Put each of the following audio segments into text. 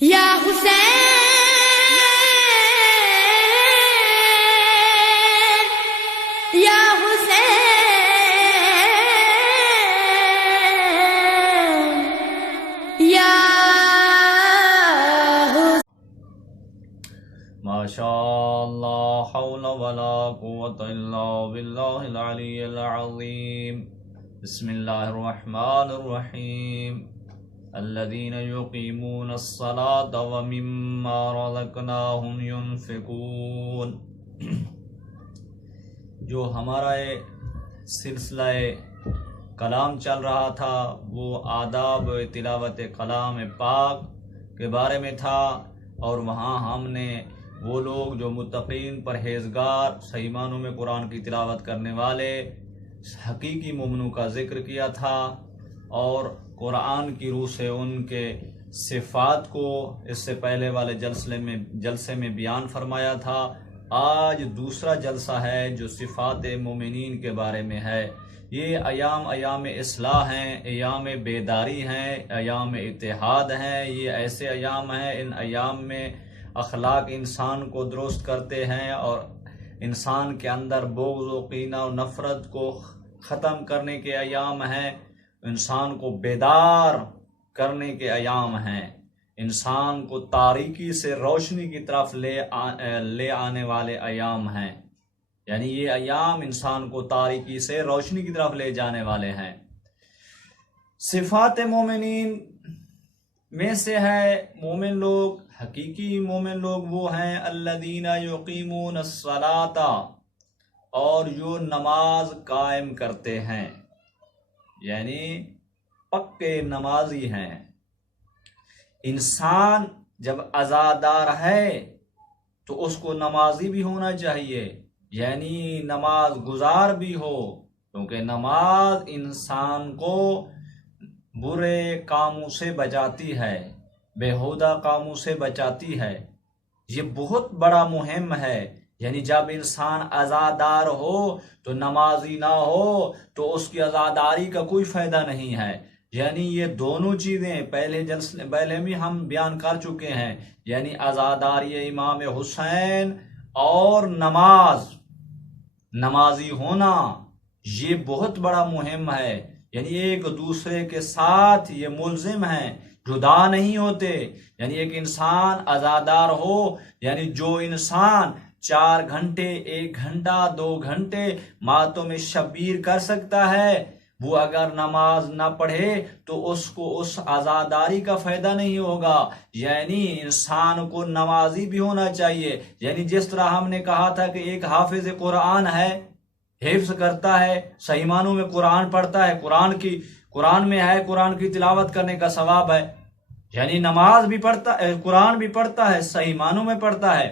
یا حسین یا حسین یا ما شاء اللہ حول ولا قوة الا باللہ العلی العظیم بسم اللہ الرحمن الرحیم الذین یقیمون الصلاة ومما رزقناہم ينفقون۔ جو ہمارا سلسلہ کلام چل رہا تھا وہ آداب تلاوت کلام پاک کے بارے میں تھا، اور وہاں ہم نے وہ لوگ جو متقین پرہیزگار صحیح معنوں میں قرآن کی تلاوت کرنے والے حقیقی مومنوں کا ذکر کیا تھا، اور قرآن کی روح سے ان کے صفات کو اس سے پہلے والے جلسے میں بیان فرمایا تھا۔ آج دوسرا جلسہ ہے جو صفات مومنین کے بارے میں ہے۔ یہ ایام اصلاح ہیں، ایام بیداری ہیں، ایام اتحاد ہیں۔ یہ ایسے ایام ہیں، ان ایام میں اخلاق انسان کو درست کرتے ہیں اور انسان کے اندر بغض و کینہ و نفرت کو ختم کرنے کے ایام ہیں، انسان کو بیدار کرنے کے ایام ہیں، انسان کو تاریکی سے روشنی کی طرف لے آنے والے ایام ہیں۔ یعنی یہ ایام انسان کو تاریکی سے روشنی کی طرف لے جانے والے ہیں۔ صفات مومنین میں سے ہے مومن لوگ، حقیقی مومن لوگ وہ ہیں الذین یقیمون الصلاۃ، اور جو نماز قائم کرتے ہیں، یعنی پکے نمازی ہیں۔ انسان جب عزادار ہے تو اس کو نمازی بھی ہونا چاہیے، یعنی نماز گزار بھی ہو، کیونکہ نماز انسان کو برے کاموں سے بچاتی ہے، بیہودہ کاموں سے بچاتی ہے۔ یہ بہت بڑا مہم ہے، یعنی جب انسان عزادار ہو تو نمازی نہ ہو تو اس کی عزاداری کا کوئی فائدہ نہیں ہے۔ یعنی یہ دونوں چیزیں پہلے بھی ہم بیان کر چکے ہیں، یعنی عزاداری امام حسین اور نمازی ہونا یہ بہت بڑا مہم ہے، یعنی ایک دوسرے کے ساتھ یہ ملزم ہیں، جدا نہیں ہوتے۔ یعنی ایک انسان عزادار ہو، یعنی جو انسان 4 گھنٹے 1 گھنٹہ 2 گھنٹے ماتم شبیر کر سکتا ہے، وہ اگر نماز نہ پڑھے تو اس کو اس عزاداری کا فائدہ نہیں ہوگا۔ یعنی انسان کو نمازی بھی ہونا چاہیے، یعنی جس طرح ہم نے کہا تھا کہ ایک حافظ قرآن ہے، حفظ کرتا ہے، صحیح معنوں میں قرآن پڑھتا ہے، قرآن میں ہے، قرآن کی تلاوت کرنے کا ثواب ہے، یعنی نماز بھی پڑھتا ہے، قرآن بھی پڑھتا ہے، صحیح معنوں میں پڑھتا ہے۔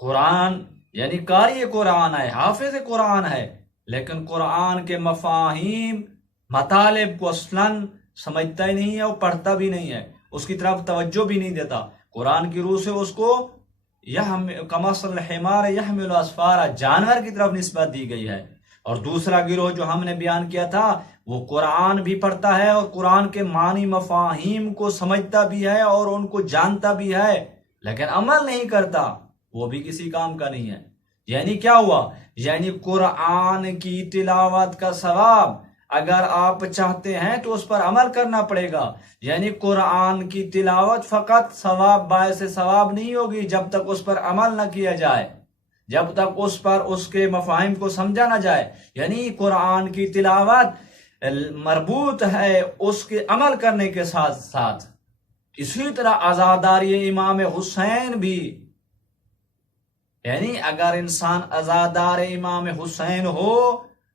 قرآن یعنی قاری قرآن ہے، حافظ قرآن ہے، لیکن قرآن کے مفاہیم مطالب کو اصلاً سمجھتا ہی نہیں ہے اور پڑھتا بھی نہیں ہے، اس کی طرف توجہ بھی نہیں دیتا۔ قرآن کی روح سے اس کو کمثل الحمار یحمل اسفارا، جانور کی طرف نسبت دی گئی ہے۔ اور دوسرا گروہ جو ہم نے بیان کیا تھا وہ قرآن بھی پڑھتا ہے اور قرآن کے معنی مفاہیم کو سمجھتا بھی ہے اور ان کو جانتا بھی ہے، لیکن عمل نہیں کرتا، وہ بھی کسی کام کا نہیں ہے۔ یعنی کیا ہوا؟ یعنی قرآن کی تلاوت کا ثواب اگر آپ چاہتے ہیں تو اس پر عمل کرنا پڑے گا۔ یعنی قرآن کی تلاوت فقط ثواب باعث ثواب نہیں ہوگی جب تک اس پر عمل نہ کیا جائے، جب تک اس پر اس کے مفاہیم کو سمجھا نہ جائے۔ یعنی قرآن کی تلاوت مربوط ہے اس کے عمل کرنے کے ساتھ ساتھ۔ اسی طرح عزاداری امام حسین بھی، یعنی اگر انسان عزادار امام حسین ہو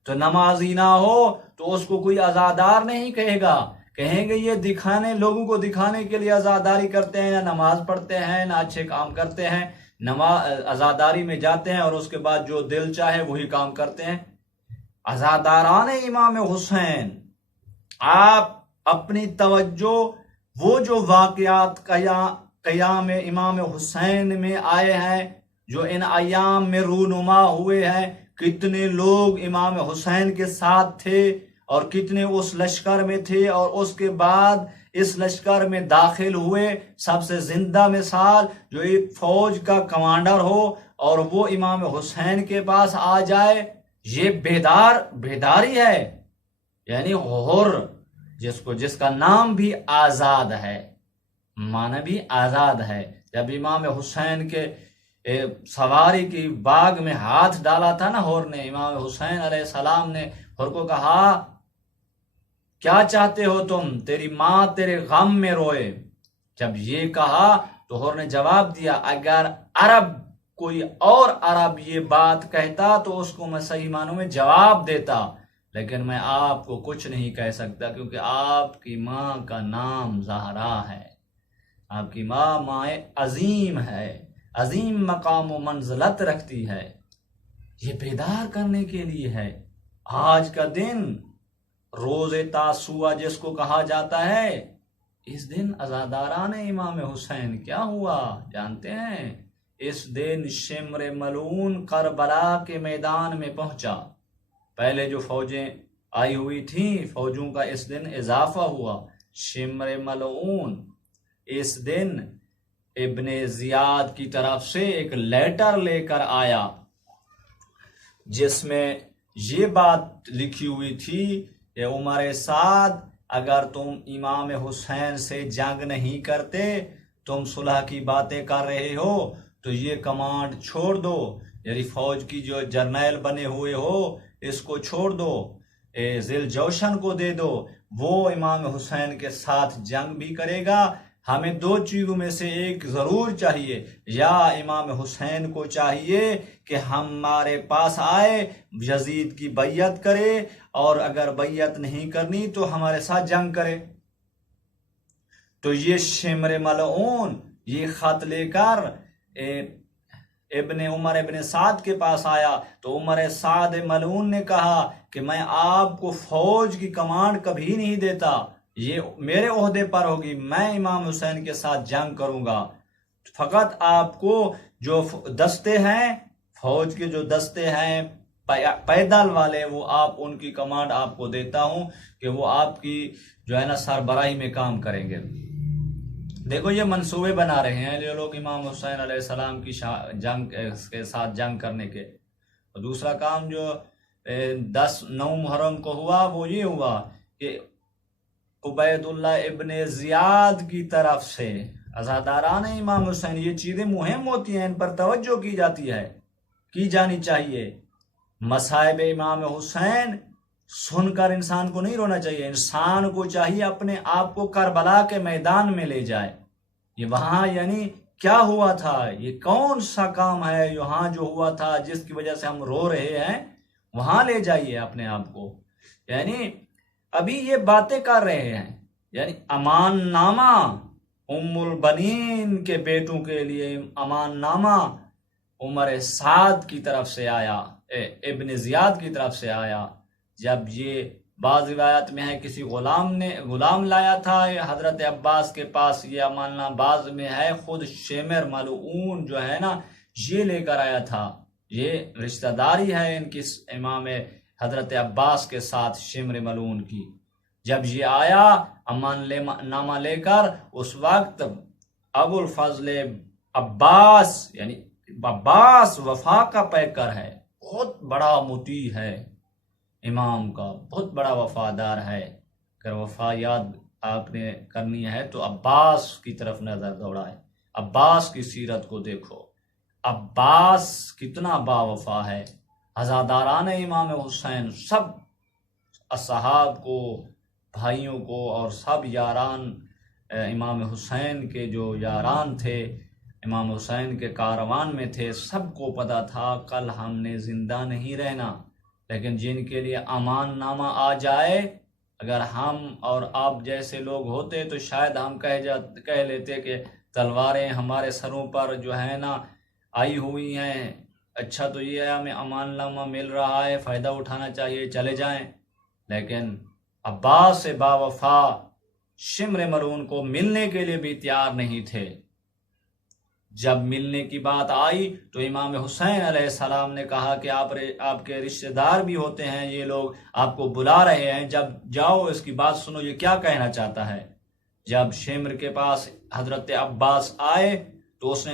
تو نمازی نہ ہو تو اس کو کوئی عزادار نہیں کہے گا، کہیں گے یہ لوگوں کو دکھانے کے لیے عزاداری کرتے ہیں، نہ نماز پڑھتے ہیں نہ اچھے کام کرتے ہیں، عزاداری میں جاتے ہیں اور اس کے بعد جو دل چاہے وہی کام کرتے ہیں۔ عزاداران امام حسین، آپ اپنی توجہ وہ جو واقعات قیام امام حسین میں آئے ہیں، جو ان ایام میں رونما ہوئے ہیں، کتنے لوگ امام حسین کے ساتھ تھے اور کتنے اس لشکر میں تھے، اور اس کے بعد اس لشکر میں داخل ہوئے، سب سے زندہ مثال جو ایک فوج کا کمانڈر ہو اور وہ امام حسین کے پاس آ جائے، یہ بیداری ہے، یعنی حر، جس کا نام بھی آزاد ہے، معنی بھی آزاد ہے۔ جب امام حسین کے سواری کی باغ میں ہاتھ ڈالا تھا نا حر نے، امام حسین علیہ السلام نے حر کو کہا کیا چاہتے ہو تم، تیری ماں تیرے غم میں روئے۔ جب یہ کہا تو حر نے جواب دیا اگر کوئی اور عرب یہ بات کہتا تو اس کو میں صحیح معنوں میں جواب دیتا، لیکن میں آپ کو کچھ نہیں کہہ سکتا کیونکہ آپ کی ماں کا نام زہرا ہے، آپ کی ماں عظیم ہے، عظیم مقام و منزلت رکھتی ہے۔ یہ بیدار کرنے کے لیے ہے۔ آج کا دن روز تاسوعہ جس کو کہا جاتا ہے، اس دن عزاداران امام حسین کیا ہوا جانتے ہیں؟ اس دن شمر ملعون کربلا کے میدان میں پہنچا۔ پہلے جو فوجیں آئی ہوئی تھیں، فوجوں کا اس دن اضافہ ہوا۔ شمر ملعون اس دن ابن زیاد کی طرف سے ایک لیٹر لے کر آیا جس میں یہ بات لکھی ہوئی تھی کہ عمر سعد اگر تم امام حسین سے جنگ نہیں کرتے، تم صلح کی باتیں کر رہے ہو تو یہ کمانڈ چھوڑ دو، یعنی فوج کی جو جرنیل بنے ہوئے ہو اس کو چھوڑ دو، ذیل جوشن کو دے دو، وہ امام حسین کے ساتھ جنگ بھی کرے گا۔ ہمیں دو چیزوں میں سے ایک ضرور چاہیے، یا امام حسین کو چاہیے کہ ہمارے پاس آئے، یزید کی بیعت کرے، اور اگر بیعت نہیں کرنی تو ہمارے ساتھ جنگ کرے۔ تو یہ شمر ملعون یہ خط لے کر عمر ابن سعد کے پاس آیا تو عمر سعد ملعون نے کہا کہ میں آپ کو فوج کی کمانڈ کبھی نہیں دیتا، یہ میرے عہدے پر ہوگی، میں امام حسین کے ساتھ جنگ کروں گا، فقط آپ کو جو دستے ہیں، فوج کے جو دستے ہیں پیدل والے، وہ آپ ان کی کمانڈ آپ کو دیتا ہوں کہ وہ آپ کی جو ہے نا سربراہی میں کام کریں گے۔ دیکھو یہ منصوبے بنا رہے ہیں یہ لوگ امام حسین علیہ السلام کی جنگ کے ساتھ جنگ کرنے کے۔ اور دوسرا کام جو 9 محرم کو ہوا وہ یہ ہوا کہ عبید اللہ ابن زیاد کی طرف سے عزاداران امام حسین، یہ چیزیں مہم ہوتی ہیں، ان پر توجہ کی جاتی ہے، کی جانی چاہیے۔ مصائب امام حسین سن کر انسان کو نہیں رونا چاہیے، انسان کو چاہیے اپنے آپ کو کربلا کے میدان میں لے جائے۔ یہ وہاں یعنی کیا ہوا تھا، یہ کون سا کام ہے یہاں جو ہوا تھا جس کی وجہ سے ہم رو رہے ہیں، وہاں لے جائیے اپنے آپ کو۔ یعنی ابھی یہ باتیں کر رہے ہیں، یعنی امان نامہ ام البنین کے بیٹوں کے لیے امان نامہ عمر سعد کی طرف سے آیا، ابن زیاد کی طرف سے آیا۔ جب یہ بعض روایت میں ہے کسی غلام لایا تھا حضرت عباس کے پاس، یہ امانہ بعض میں ہے خود شمر ملعون جو ہے نا یہ لے کر آیا تھا، یہ رشتہ داری ہے ان کی امام حضرت عباس کے ساتھ شمر ملعون کی۔ جب یہ آیا امان نامہ لے کر، اس وقت ابو الفضل عباس، یعنی عباس وفا کا پیکر ہے، بہت بڑا مطیع ہے امام کا، بہت بڑا وفادار ہے۔ اگر وفا یاد آپ نے کرنی ہے تو عباس کی طرف نظر دوڑائے، عباس کی سیرت کو دیکھو، عباس کتنا با وفا ہے۔ عزاداران امام حسین سب اصحاب کو، بھائیوں کو، اور سب یاران امام حسین کے جو یاران تھے، امام حسین کے کاروان میں تھے، سب کو پتہ تھا کل ہم نے زندہ نہیں رہنا، لیکن جن کے لیے امان نامہ آ جائے، اگر ہم اور آپ جیسے لوگ ہوتے تو شاید ہم کہہ لیتے کہ تلواریں ہمارے سروں پر جو ہے نا آئی ہوئی ہیں، اچھا تو یہ ہے ہمیں امان نامہ مل رہا ہے، فائدہ اٹھانا چاہیے، چلے جائیں۔ لیکن عباس سے با وفا شمر ملعون کو ملنے کے لیے بھی تیار نہیں تھے۔ جب ملنے کی بات آئی تو امام حسین علیہ السلام نے کہا کہ آپ کے رشتہ دار بھی ہوتے ہیں، یہ لوگ آپ کو بلا رہے ہیں، جب جاؤ اس کی بات سنو، یہ کیا کہنا چاہتا ہے۔ جب شمر کے پاس حضرت عباس آئے تو اس نے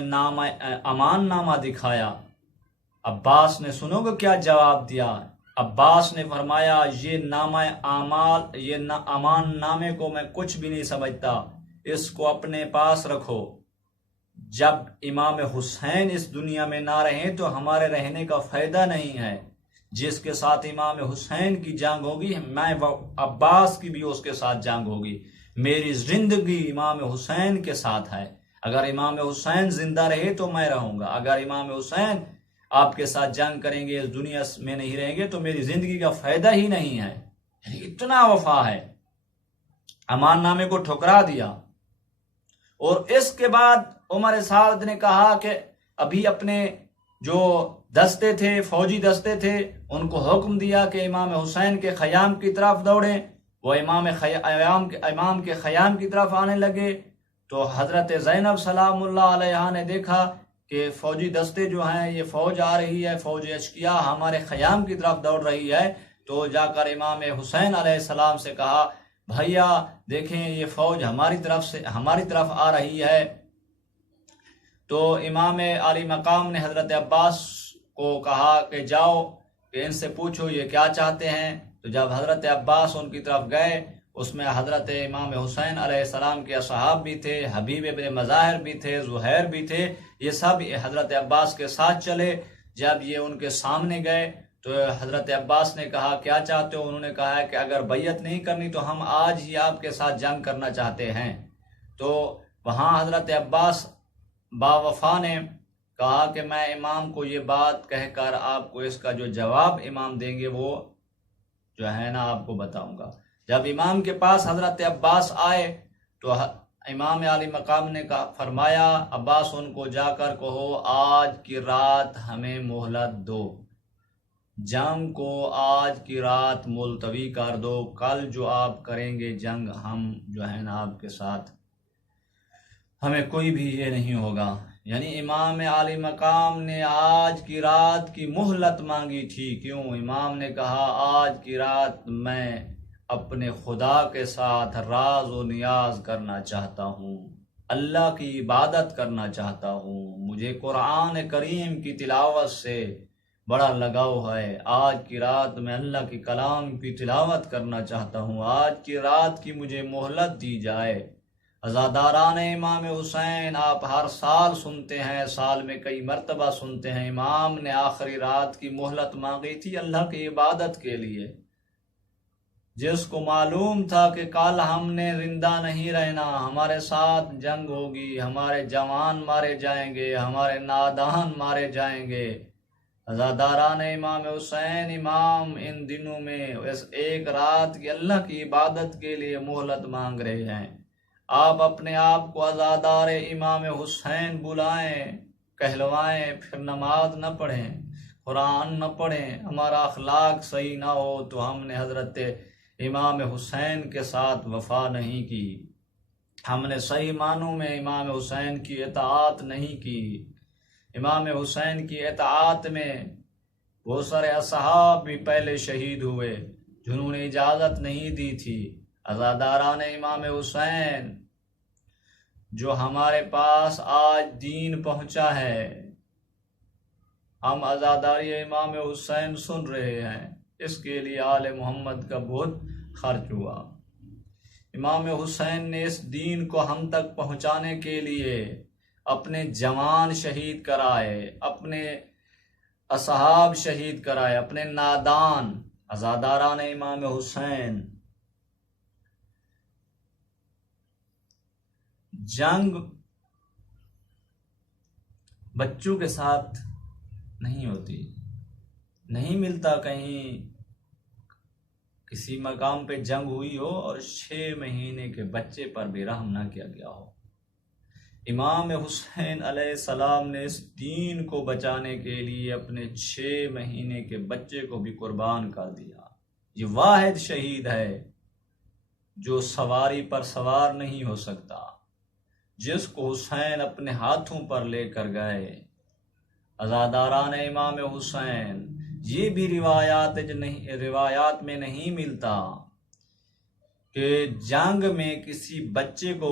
امان نامہ دکھایا. عباس نے سنو گے کیا جواب دیا؟ عباس نے فرمایا یہ نامہ اعمال، یہ امان نامے کو میں کچھ بھی نہیں سمجھتا، اس کو اپنے پاس رکھو. جب امام حسین اس دنیا میں نہ رہیں تو ہمارے رہنے کا فائدہ نہیں ہے. جس کے ساتھ امام حسین کی جنگ ہوگی، میں عباس کی بھی اس کے ساتھ جنگ ہوگی. میری زندگی امام حسین کے ساتھ ہے. اگر امام حسین زندہ رہے تو میں رہوں گا، اگر امام حسین آپ کے ساتھ جنگ کریں گے، اس دنیا میں نہیں رہیں گے تو میری زندگی کا فائدہ ہی نہیں ہے. یعنی اتنا وفا ہے. امان نامے کو ٹھکرا دیا. اور اس کے بعد عمر سعد نے کہا کہ ابھی اپنے جو دستے تھے، فوجی دستے تھے، ان کو حکم دیا کہ امام حسین کے خیام کی طرف دوڑیں. وہ امام کے خیام کی طرف آنے لگے تو حضرت زینب سلام اللہ علیہا نے دیکھا کہ فوجی دستے جو ہیں، یہ فوج آ رہی ہے، فوج اشکیا ہمارے خیام کی طرف دوڑ رہی ہے. تو جا کر امام حسین علیہ السلام سے کہا بھیا دیکھیں یہ فوج ہماری طرف آ رہی ہے. تو امام علی مقام نے حضرت عباس کو کہا کہ جاؤ کہ ان سے پوچھو یہ کیا چاہتے ہیں. تو جب حضرت عباس ان کی طرف گئے، اس میں حضرت امام حسین علیہ السلام کے اصحاب بھی تھے، حبیب ابن مظاہر بھی تھے، زہیر بھی تھے. یہ سب حضرت عباس کے ساتھ چلے. جب یہ ان کے سامنے گئے تو حضرت عباس نے کہا کیا چاہتے ہو؟ انہوں نے کہا کہ اگر بیعت نہیں کرنی تو ہم آج ہی آپ کے ساتھ جنگ کرنا چاہتے ہیں. تو وہاں حضرت عباس با وفا نے کہا کہ میں امام کو یہ بات کہہ کر آپ کو اس کا جو جواب امام دیں گے وہ جو ہے نا آپ کو بتاؤں گا. جب امام کے پاس حضرت عباس آئے تو امام علی مقام نے فرمایا عباس ان کو جا کر کہو آج کی رات ہمیں مہلت دو، جنگ کو آج کی رات ملتوی کر دو، کل جو آپ کریں گے جنگ ہم جو ہے نا آپ کے ساتھ، ہمیں کوئی بھی یہ نہیں ہوگا. یعنی امام علی مقام نے آج کی رات کی مہلت مانگی تھی. کیوں؟ امام نے کہا آج کی رات میں اپنے خدا کے ساتھ راز و نیاز کرنا چاہتا ہوں، اللہ کی عبادت کرنا چاہتا ہوں، مجھے قرآن کریم کی تلاوت سے بڑا لگاؤ ہے. آج کی رات میں اللہ کی کلام کی تلاوت کرنا چاہتا ہوں، آج کی رات کی مجھے مہلت دی جائے. عزاداران امام حسین آپ ہر سال سنتے ہیں، سال میں کئی مرتبہ سنتے ہیں، امام نے آخری رات کی مہلت مانگی تھی اللہ کی عبادت کے لیے. جس کو معلوم تھا کہ کل ہم نے زندہ نہیں رہنا، ہمارے ساتھ جنگ ہوگی، ہمارے جوان مارے جائیں گے، ہمارے نادان مارے جائیں گے. عزاداران امام حسین، امام ان دنوں میں اس ایک رات کی اللہ کی عبادت کے لیے مہلت مانگ رہے ہیں. آپ اپنے آپ کو عزادار امام حسین بلائیں، کہلوائیں، پھر نماز نہ پڑھیں، قرآن نہ پڑھیں. ہمارا اخلاق صحیح نہ ہو تو ہم نے حضرت امام حسین کے ساتھ وفا نہیں کی، ہم نے صحیح معنوں میں امام حسین کی اطاعت نہیں کی. امام حسین کی اطاعت میں بہت سارے اصحاب بھی پہلے شہید ہوئے جنہوں نے اجازت نہیں دی تھی. عزاداران امام حسین جو ہمارے پاس آج دین پہنچا ہے، ہم عزاداری امام حسین سن رہے ہیں، اس کے لیے آل محمد کا بہت خرچ ہوا. امام حسین نے اس دین کو ہم تک پہنچانے کے لیے اپنے جوان شہید کرائے، اپنے اصحاب شہید کرائے، اپنے نادان. عزاداران امام حسین جنگ بچوں کے ساتھ نہیں ہوتی، نہیں ملتا کہیں کسی مقام پہ جنگ ہوئی ہو اور 6 مہینے کے بچے پر بھی رحم نہ کیا گیا ہو. امام حسین علیہ السلام نے اس دین کو بچانے کے لیے اپنے 6 مہینے کے بچے کو بھی قربان کر دیا. یہ واحد شہید ہے جو سواری پر سوار نہیں ہو سکتا، جس کو حسین اپنے ہاتھوں پر لے کر گئے. عزاداران امام حسین، یہ بھی روایات میں نہیں ملتا کہ جنگ میں کسی بچے کو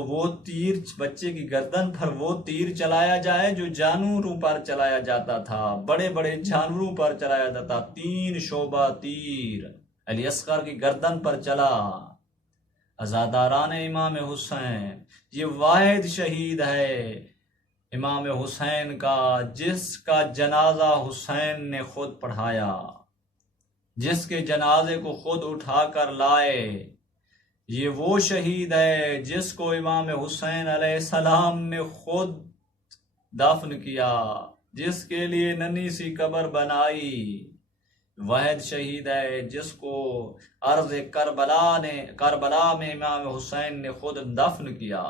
بچے کی گردن پر وہ تیر چلایا جائے جو جانوروں پر چلایا جاتا تھا، بڑے بڑے جانوروں پر چلایا جاتا، 3 شعبہ تیر علی اصغر کی گردن پر چلا۔ عزاداران امام حسین، یہ واحد شہید ہے امام حسین کا جس کا جنازہ حسین نے خود پڑھایا، جس کے جنازے کو خود اٹھا کر لائے۔ یہ وہ شہید ہے جس کو امام حسین علیہ السلام نے خود دفن کیا، جس کے لیے ننھی سی قبر بنائی۔ واحد شہید ہے جس کو ارض کربلا میں امام حسین نے خود دفن کیا۔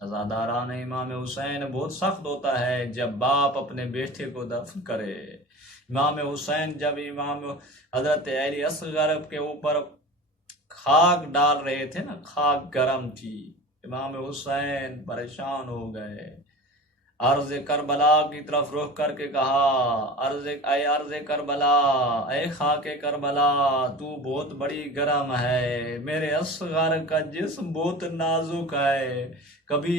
عزاداران امام حسین، بہت سخت ہوتا ہے جب باپ اپنے بیٹے کو دفن کرے۔ امام حسین جب امام حضرت علی اصغر کے اوپر خاک ڈال رہے تھے نا، خاک گرم تھی، امام حسین پریشان ہو گئے، عرض کربلا کی طرف رخ کر کے کہا، اے عرض کربلا، اے خاک کربلا، تو بہت بڑی گرم ہے، میرے اصغر کا جسم بہت نازک ہے، کبھی